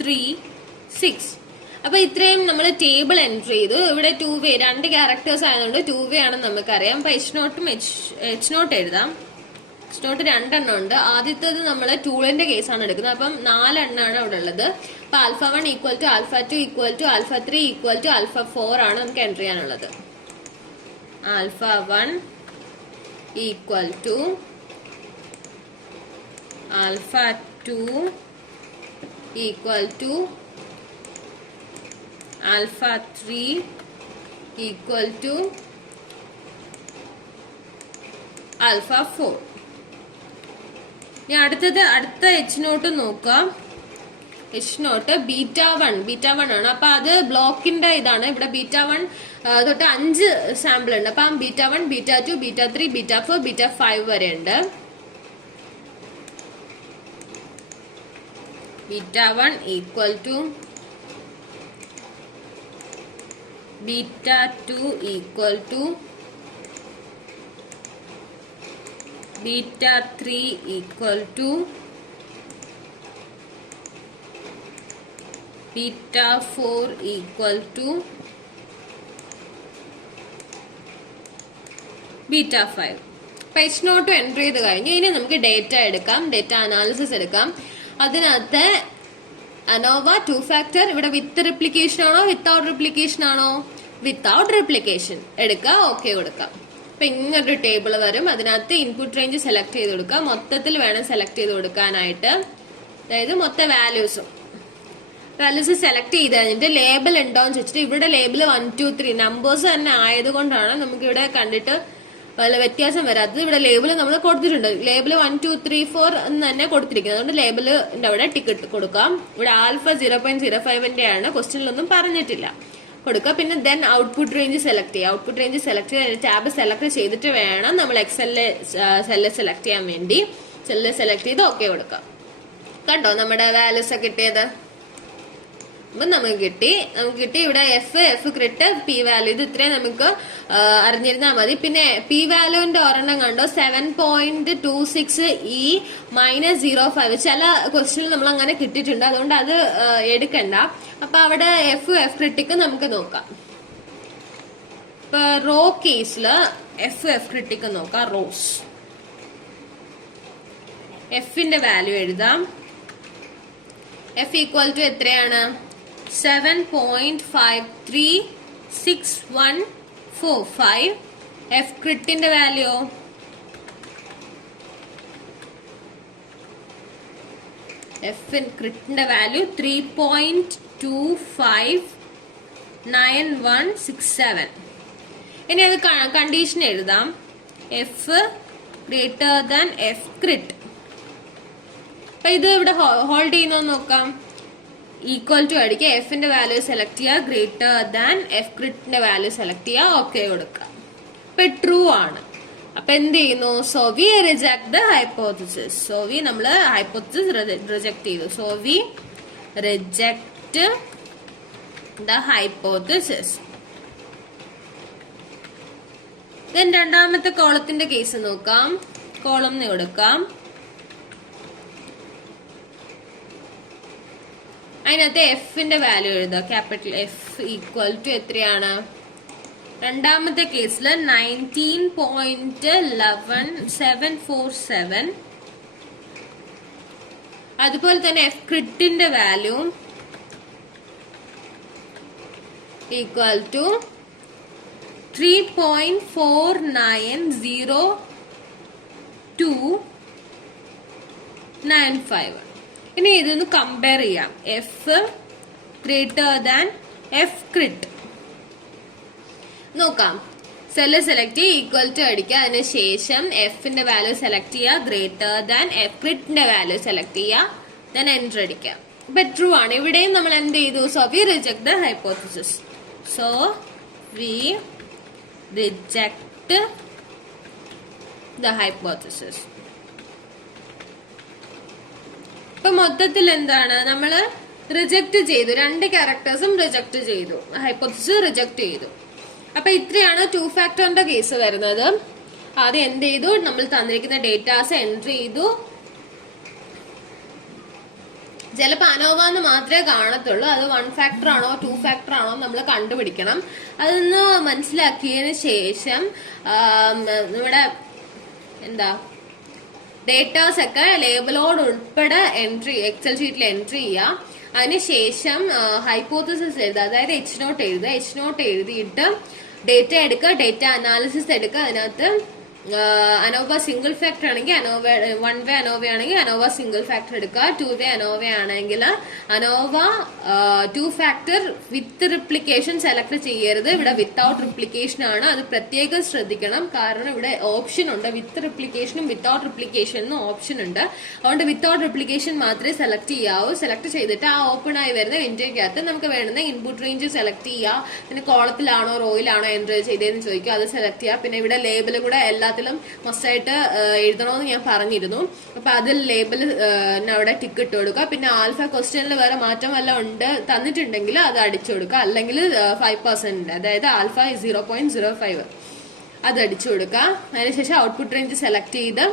3 6. അപ്പൊ ഇത്രയും നമ്മൾ ടേബിൾ എൻട്രി ചെയ്തു. ഇവിടെ 2 വേ 2 ക്യാരക്ടേഴ്സ് ആയതുകൊണ്ട് 2 വേ ആണെന്ന് നമുക്കറിയാം. അപ്പൊ H നോട്ട് എഴുതാം. H നോട്ട് 2 എണ്ണം ഉണ്ട്. ആദ്യത്തേത് നമ്മൾ ടൂളിന്റെ കേസാണ് എടുക്കുന്നത്. അപ്പം 4 എണ്ണമാണ് അവിടെ ഉള്ളത്. അപ്പൊ alpha 1 equal to alpha 2 equal to alpha 3 equal to alpha 4 ആണ് നമുക്ക് എൻട്രി ചെയ്യാനുള്ളത്. Alpha 1 equal to alpha 2 equal to alpha 3 equal to alpha 4. ഇനി അടുത്ത H നോട്ട് നോക്കാം. H നോട്ട് ബീറ്റ 1 ആണ്. അപ്പൊ അത് ബ്ലോക്കിന്റെ ഇതാണ്. ഇവിടെ ബീറ്റ 1 തൊട്ട് 5 സാമ്പിൾ ഉണ്ട്. അപ്പം beta 1 beta 2 beta 3 beta 4 beta 5 വരെ ഉണ്ട്. Beta 1 equal to beta 2 equal to beta 3 equal to beta 4 equal to beta 5. H naught entry ചെയ്ത് കഴിഞ്ഞു. ഇനി നമുക്ക് ഡേറ്റ എടുക്കാം, ഡേറ്റ അനാലിസിസ് എടുക്കാം. അതിനകത്ത് അനോവ 2 ഫാക്ടർ ഇവിടെ വിത്ത് റിപ്ലിക്കേഷൻ ആണോ വിത്തൗട്ട് റിപ്ലിക്കേഷൻ ആണോ? വിത്തൗട്ട് റിപ്ലിക്കേഷൻ എടുക്കുക, ഓക്കെ കൊടുക്കാം. അപ്പൊ ഇങ്ങനൊരു ടേബിൾ വരും. അതിനകത്ത് ഇൻപുട്ട് റേഞ്ച് സെലക്ട് ചെയ്ത് കൊടുക്കുക. മൊത്തത്തിൽ വേണം സെലക്ട് ചെയ്ത് കൊടുക്കാനായിട്ട്. അതായത് മൊത്തം വാല്യൂസ് സെലക്ട് ചെയ്ത് കഴിഞ്ഞിട്ട് ലേബൽ ഉണ്ടോന്ന് ചോദിച്ചിട്ട് ഇവിടെ ലേബിൾ 1 2 3 നമ്പേഴ്സ് തന്നെ ആയതുകൊണ്ടാണ് നമുക്ക് ഇവിടെ കണ്ടിട്ട് വല്ല വ്യത്യാസം വരാത്തത്. ഇവിടെ ലേബിൾ നമ്മൾ കൊടുത്തിട്ടുണ്ട്. ലേബിൾ 1 2 3 4 എന്ന് തന്നെ കൊടുത്തിരിക്കുന്നത്. അതുകൊണ്ട് ലേബിളിന്റെ അവിടെ ടിക്കറ്റ് കൊടുക്കാം. ഇവിടെ ആൽഫ 0.05 ആണ്, ക്വസ്റ്റ്യനിലൊന്നും പറഞ്ഞിട്ടില്ല, കൊടുക്കുക. പിന്നെ ദെൻ ഔട്ട്പുട്ട് റേഞ്ച് സെലക്ട് ചെയ്യുക. ഔട്ട്പുട്ട് റേഞ്ച് സെലക്ട് ചെയ്ത് ടാബ് സെലക്ട് ചെയ്തിട്ട് വേണം നമ്മൾ എക്സലിലെ സെല്ല് സെലക്ട് ചെയ്യാൻ വേണ്ടി. സെല്ല് സെലക്ട് ചെയ്ത് ഓക്കെ കൊടുക്കാം. കണ്ടോ നമ്മുടെ വാല്യൂസ് കിട്ടിയത്? നമുക്ക് കിട്ടി ഇവിടെ എഫ് ക്രിട്ട് പി വാല്യൂ, ഇത് ഇത്രയും നമുക്ക് അറിഞ്ഞിരുന്നാൽ മതി. പിന്നെ പി വാല്യൂവിന്റെ ഒരെണ്ണം കണ്ടോ, 7.26E-0.05. ചില ക്വസ്റ്റ്യനിൽ നമ്മൾ അങ്ങനെ കിട്ടിയിട്ടുണ്ട്, അതുകൊണ്ട് അത് എടുക്കണ്ട. അപ്പൊ അവിടെ എഫ് ക്രിട്ടിക്ക് നമുക്ക് നോക്കാം. ഇപ്പൊ റോ കേസില് എഫ് ക്രിട്ടിക്ക് നോക്കാം. റോസ് എഫിന്റെ വാല്യൂ എഴുതാം. എഫ് ഈക്വൽ ടു എത്രയാണ്? 7.536145. എഫ് ക്രിട്ടിന്റെ വാല്യൂ ക്രിട്ടിന്റെ വാല്യൂ 3.259167. ഇനി അത് കണ്ടീഷൻ എഴുതാം. F greater than F crit. അപ്പൊ ഇത് ഇവിടെ ഹോൾഡ് ചെയ്യുന്നോ നോക്കാം. ഈക്വൽ ടു അടിക്കുക, എഫിന്റെ വാല്യൂ സെലക്ട് ചെയ്യുക, ഗ്രേറ്റർ ദാൻ എഫ് ക്രിട്ടിന്റെ വാല്യൂ സെലക്ട് ചെയ്യുക, ഓക്കെ കൊടുക്കുക. ഇപ്പൊ ട്രൂ ആണ്. അപ്പൊ എന്ത് ചെയ്യുന്നു? So we reject the hypothesis. So we നമ്മള് ഹൈപ്പോത്തസിസ് റിജക്ട് ചെയ്തു. So we reject the hypothesis. Then രണ്ടാമത്തെ കോളത്തിന്റെ കേസ് നോക്കാം. കോളം കൊടുക്കാം. അതിനകത്ത് എഫിന്റെ വാല്യൂ എഴുതുക. ക്യാപിറ്റൽ എഫ് ഈക്വൽ ടു എത്രയാണ്? രണ്ടാമത്തെ കേസിൽ 19.11747. അതുപോലെ തന്നെ എഫ് ക്രിട്ടിന്റെ വാല്യൂ ഈക്വൽ ടു 3.490295. ഇനി ഇതൊന്ന് കമ്പയർ ചെയ്യാം. F greater than F crit നോക്കാം. സെല്ല് സെലക്ട് ചെയ്യുക, ഈക്വൽ ടു അടിക്കുക. അതിനുശേഷം എഫിന്റെ വാല്യൂ സെലക്ട് ചെയ്യുക, ഗ്രേറ്റർ ദാൻ എഫ് ക്രിട്ടിന്റെ വാല്യൂ സെലക്ട് ചെയ്യുക, ദെൻ എൻ്റർ അടിക്കുക. ഇപ്പൊ ട്രൂ ആണ്. ഇവിടെയും നമ്മൾ എന്ത് ചെയ്തു? So we reject the hypothesis. So we reject the hypothesis. ഇപ്പൊ മൊത്തത്തിൽ എന്താണ്? നമ്മള് റിജക്ട് ചെയ്തു, രണ്ട് ക്യാരക്ടേഴ്സും റിജക്ട് ചെയ്തു, ഹൈപ്പോത്തസിസ് റിജക്ട് ചെയ്തു. അപ്പൊ ഇത്രയാണ് 2 ഫാക്ടറിന്റെ കേസ് വരുന്നത്. ആദ്യം എന്ത് ചെയ്തു? നമ്മൾ തന്നിരിക്കുന്ന ഡേറ്റാസ് എൻട്രി ചെയ്തു. ചിലപ്പോ അനോവ എന്ന് മാത്രമേ കാണത്തുള്ളൂ. അത് 1 ഫാക്ടർ ആണോ 2 ഫാക്ടർ ആണോ നമ്മൾ കണ്ടുപിടിക്കണം. അതൊന്ന് മനസ്സിലാക്കിയതിന് ശേഷം നമ്മുടെ ഡേറ്റാസ് ഒക്കെ ലേബലോട് ഉൾപ്പെടെ എക്സൽ ഷീറ്റിൽ എൻട്രി ചെയ്യുക. അതിനുശേഷം ഹൈപ്പോത്തസിസ് എഴുതുക, അതായത് H0 എഴുതുക. H0 എഴുതിയിട്ട് ഡേറ്റ എടുക്കുക, ഡേറ്റ അനാലിസിസ് എടുക്കുക. അതിനകത്ത് അനോവ സിംഗിൾ ഫാക്ടർ ആണെങ്കിൽ അനോവ 1 വേ അനോവ ആണെങ്കിൽ അനോവ സിംഗിൾ ഫാക്ടർ എടുക്കുക. 2 വേ അനോവ ആണെങ്കിൽ അനോവ 2 ഫാക്ടർ വിത്ത് റിപ്ലിക്കേഷൻ സെലക്ട് ചെയ്യരുത്. ഇവിടെ വിത്തൗട്ട് റിപ്ലിക്കേഷൻ ആണ്. അത് പ്രത്യേകം ശ്രദ്ധിക്കണം. കാരണം ഇവിടെ ഓപ്ഷൻ ഉണ്ട്, വിത്ത് റിപ്ലിക്കേഷനും വിത്തൗട്ട് റിപ്ലിക്കേഷനും ഓപ്ഷൻ ഉണ്ട്. അതുകൊണ്ട് വിത്തൗട്ട് റിപ്ലിക്കേഷൻ മാത്രമേ സെലക്ട് ചെയ്യാവൂ. സെലക്ട് ചെയ്തിട്ട് ആ ഓപ്പൺ ആയി വരുന്ന വിൻഡോയ്ക്കകത്ത് നമുക്ക് വേണ്ടുന്ന ഇൻപുട്ട് റേഞ്ച് സെലക്ട് ചെയ്യുക. പിന്നെ കോളത്തിലാണോ റോയിലാണോ എൻട്രി ചെയ്തതെന്ന് ചോദിക്കുക, അത് സെലക്ട് ചെയ്യുക. പിന്നെ ഇവിടെ ലേബിൾ കൂടെ എല്ലാത്തിലും മസ്റ്റായിട്ട് എഴുതണമെന്ന് ഞാൻ പറഞ്ഞിരുന്നു. അപ്പൊ അതിൽ ലേബിൾ അവിടെ ടിക്ക് ഇട്ട് കൊടുക്കുക. പിന്നെ ആൽഫ ക്വസ്റ്റ്യനിൽ വേറെ മാറ്റം വല്ല ഉണ്ട് തന്നിട്ടുണ്ടെങ്കിൽ അത് അടിച്ചു കൊടുക്കുക. അല്ലെങ്കിൽ 5%, അതായത് ആൽഫ 0.05 അത് അടിച്ചു കൊടുക്കുക. അതിനുശേഷം ഔട്ട്പുട്ട് റേഞ്ച് സെലക്ട് ചെയ്ത്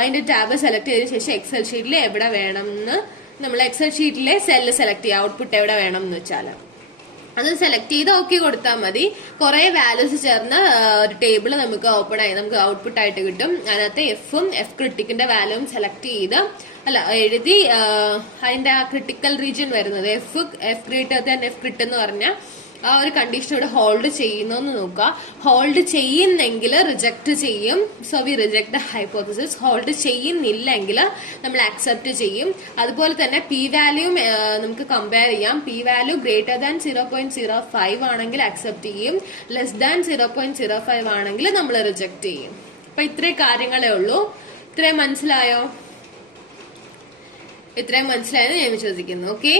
അതിന്റെ ടാബ് സെലക്ട് ചെയ്തതിനു ശേഷം എക്സൽ ഷീറ്റിൽ എവിടെ വേണം എന്ന് നമ്മൾ എക്സൽ ഷീറ്റിലെ സെല്ല് സെലക്ട് ചെയ്യുക, ഔട്ട്പുട്ട് എവിടെ വേണം എന്ന് വെച്ചാൽ. അത് സെലക്ട് ചെയ്ത് ഓക്കെ കൊടുത്താൽ മതി. കുറെ വാല്യൂസ് ചേർന്ന ഒരു ടേബിൾ നമുക്ക് ഓപ്പൺ ആയി നമുക്ക് ഔട്ട്പുട്ട് ആയിട്ട് കിട്ടും. അതിനകത്ത് എഫും എഫ് ക്രിട്ടിക്കിന്റെ വാല്യൂവും സെലക്ട് ചെയ്ത് എഴുതി അതിന്റെ ആ ക്രിട്ടിക്കൽ റീജിയൻ വരുന്നത് എഫ് ഗ്രേറ്റർ ദാൻ എഫ് ക്രിട്ട് എന്ന് പറഞ്ഞാൽ ആ ഒരു കണ്ടീഷൻ ഇവിടെ ഹോൾഡ് ചെയ്യുന്നോന്ന് നോക്കുക. ഹോൾഡ് ചെയ്യുന്നെങ്കിൽ റിജക്ട് ചെയ്യും. So we reject the hypothesis. Hold ചെയ്യുന്നില്ലെങ്കിൽ നമ്മൾ അക്സെപ്റ്റ് ചെയ്യും. അതുപോലെ തന്നെ പി വാല്യൂം നമുക്ക് കമ്പയർ ചെയ്യാം. പി വാല്യൂ ഗ്രേറ്റർ ദാൻ 0.05 ആണെങ്കിൽ അക്സെപ്റ്റ് ചെയ്യും. ലെസ് ദാൻ 0.05 ആണെങ്കിൽ നമ്മൾ റിജക്ട് ചെയ്യും. അപ്പൊ ഇത്രയും കാര്യങ്ങളേ ഉള്ളൂ. ഇത്രയും മനസ്സിലായോ? ഇത്രയും മനസ്സിലായെന്ന് ഞാൻ വിശ്വസിക്കുന്നു. ഓക്കെ.